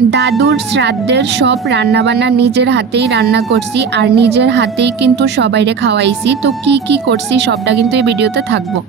দাদুর শ্রাদ্ধের সব রান্নাবান্না নিজের হাতেই রান্না করছি আর নিজের হাতেই কিন্তু সবাইরে খাওয়াইছি। তো কি কি করছি সবটা কিন্তু এই ভিডিওতে থাকবো।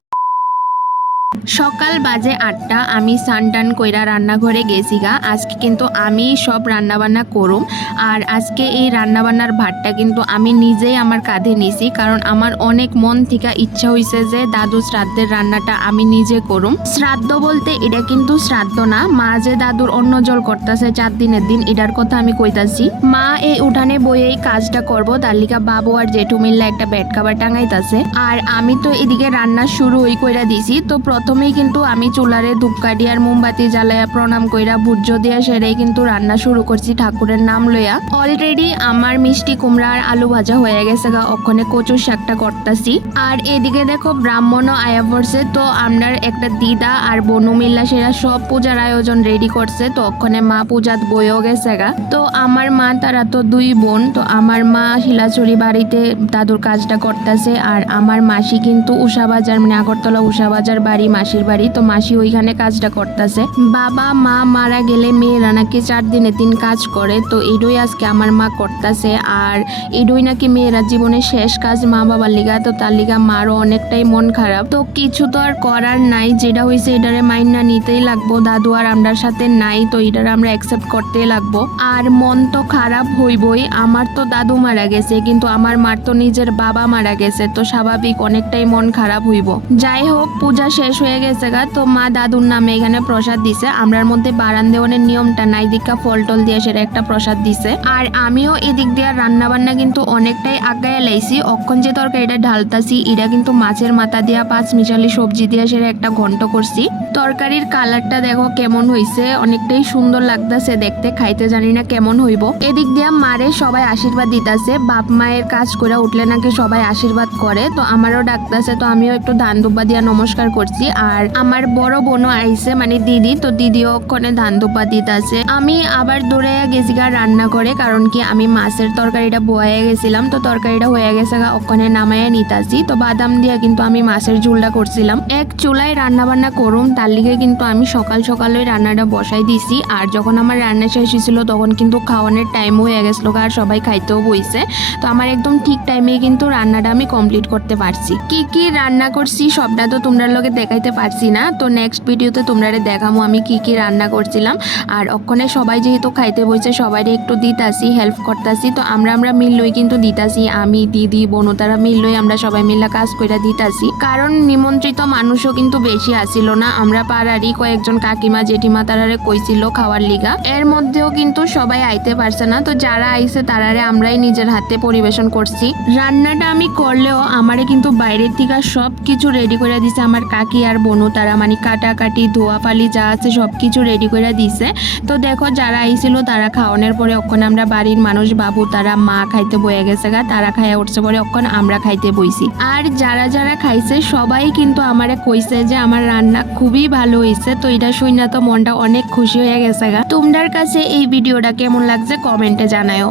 সকাল বাজে 8টা, আমি সানটান কইরা রান্নাঘরে গেছি গা। আজকে কিন্তু আমি সব রান্নাবান্না করুম আর আজকে এই রান্নাবান্নার ভাতটা কিন্তু আমি নিজেই আমার কাঁধে নিছি, কারণ আমার অনেক মন থেকে ইচ্ছা হয়েছে যে দাদু শ্রাদ্ধের রান্নাটা আমি নিজে করুম। শ্রাদ্ধ বলতে এটা কিন্তু শ্রাদ্ধ না, মা যে দাদুর অন্ন জল করতেছে 4 দিনের দিন, এটার কথা আমি কইতাছি। মা এই উঠানে বইয়েই কাজটা করবো, তার লিগা বাবু আর জেঠু মিল্লা একটা বেড কাভার টাঙাইতাছে আর আমি তো এদিকে রান্না শুরু কইরা দিছি। তো প্রথমেই কিন্তু আমি চুলারে ধূপকাঠি আর মোমবাতি জ্বালায়া প্রণাম কইরা ভুজ্য দিয়া সেরেই কিন্তু রান্না শুরু করছি ঠাকুরের নাম লইয়া। অলরেডি আমার মিষ্টি কুমড়া আর আলু ভাজা হয়ে গেছে গা, ওখানে কচুর শাকটা করতেছি। আর এদিকে দেখো ব্রাহ্মণও আয়া পড়ছে। তো আমরা একটা দিদা আর বনু মিল্লা সেরা সব পূজার আয়োজন রেডি করছে। তো ওখানে মা পূজাত বইও গেছে গা। তো আমার মা তারা তো 2 বোন, তো আমার মা শিলাচুরি বাড়িতে দাদুর কাজটা করতেছে আর আমার মাসি কিন্তু উষাবাজার মানে আগরতলা উষাবাজার বাড়ি মাসির বাড়ি, তো মাসি ওইখানে কাজটা করতেছে। বাবা মা মারা গেলে মেয়েরা নাকি 4 দিনের দিন কাজ করে, তো এডই আজকে আমার মা করতেছে। আর এডই নাকি মেয়েরা জীবনের শেষ কাজ মা বাবার লিগা, তো তার লিগা মারও অনেকটাই মন খারাপ। তো কিছু তো আর করার নাই, যেটা হয়েছে এটারে মাইনা নিতেই লাগবো। দাদু আর আমরার সাথে নাই, তো এটারে আমরা অ্যাকসেপ্ট করতেই লাগবো। আর মন তো খারাপ হইবই, আমার তো দাদু মারা গেছে কিন্তু আমার মার তো নিজের বাবা মারা গেছে, তো স্বাভাবিক অনেকটাই মন খারাপ হইব। যাই হোক, পূজা শেষ হয়ে গেছে গা। তো মা দাদুর নামে এখানে প্রসাদ দিছে। আমরার মধ্যে বারান দেওয়ানের নিয়মটা নাই দিকা ফল টল দিয়ে সেটা একটা প্রসাদ দিছে। আর আমিও এদিক দিয়ে রান্না বান্না কিন্তু অনেকটাই আগায় লাইছি। অক্ষণ যে তরকারিটা ঢালতাছি এটা কিন্তু মাছের মাথা দিয়া 5 মিশালি সবজি দিয়ে সেটা একটা ঘন্ট করছি। তরকারির কালারটা দেখো কেমন হইছে, অনেকটাই সুন্দর লাগতেছে দেখতে, খাইতে জানি না কেমন হইব। এদিক দিয়া মারে সবাই আশীর্বাদ দিতাছে, বাপ মায়ের কাজ করে উঠলে নাকি সবাই আশীর্বাদ করে। তো আমারও ডাকতেছে, তো আমিও একটু ধান দুব্বা দিয়া নমস্কার করছি। আর আমার বড় বোনও আইছে মানে দিদি, তো দিদিও ওখানে ধান দুব্বা দিতাছে। আমি আবার দৌড়ে গেছি গা রান্না করে, কারণ কি আমি মাছের তরকারিটা বয়ে গেছিলাম, তো তরকারিটা হয়ে গেছে গা, ওখানে নামাইয়া নিতাছি। তো বাদাম দিয়া কিন্তু আমি মাছের ঝুলটা করছিলাম। এক চুলায় রান্না বান্না করুম, তার লিগে কিন্তু আমি সকাল সকালে রান্নাটা বসাই দিছি। আর যখন আমার রান্না শেষ হয়েছিল তখন কিন্তু খাওয়ানোর টাইম হয়ে গেছিল আর সবাই খাইতেও বইছে। তো আমার একদম ঠিক টাইমে কিন্তু রান্নাটা আমি কমপ্লিট করতে পারছি। কি কি রান্না করছি সবটা তো তোমরা লোকে দেখাইতে পারছি না, তো নেক্সট ভিডিওতে তোমরা দেখামো আমি কি কি রান্না করছিলাম। আর ওখানে সবাই যেহেতু খাইতে বইছে সবাই একটু দিতাছি, হেল্প করতাছি। তো আমরা মিললই কিন্তু দিতাছি, আমি দিদি বোনু তারা মিললই আমরা সবাই মিল্লা কাজ কইরা দিতাছি। কারণ নিমন্ত্রিত মানুষও কিন্তু বেশি আসিল না, আমরা পাড়ারই কয়েকজন কাকিমা জেঠিমা তারারে কইছিল খাওয়ার লিগা, এর মধ্যেও কিন্তু সবাই আইতে পারছে না। তো যারা আইছে তারারে আমরাই নিজের হাতে পরিবেশন করছি। রান্নাটা আমি করলেও আমারে কিন্তু বাইরের থেকে সব কিছু রেডি করে দিছে আমার কাকি আর বোনু তারা, মানে কাটাকাটি ধোয়া ফালি যা আছে সব কিছু রেডি করে দিছে। তো দেখো যারা আইছিল তারা খাওয়ানোর পরে ওখানে আমরা বাড়ির মানুষ বাবু তারা মা খাইতে বয়ে গেছে গা, তারা খাইয়া উঠছে পরে ওখানে আমরা খাইতে বইছি। আর যারা যারা খাইছে সবাই কিন্তু আমারে কইছে যে আমার রান্না খুবই ভালো হয়েছে। তো এটা শুনে তো মনটা অনেক খুশি হয়ে গেছে গা। তোমাদের কাছে এই ভিডিওটা কেমন লাগছে কমেন্টে জানাও।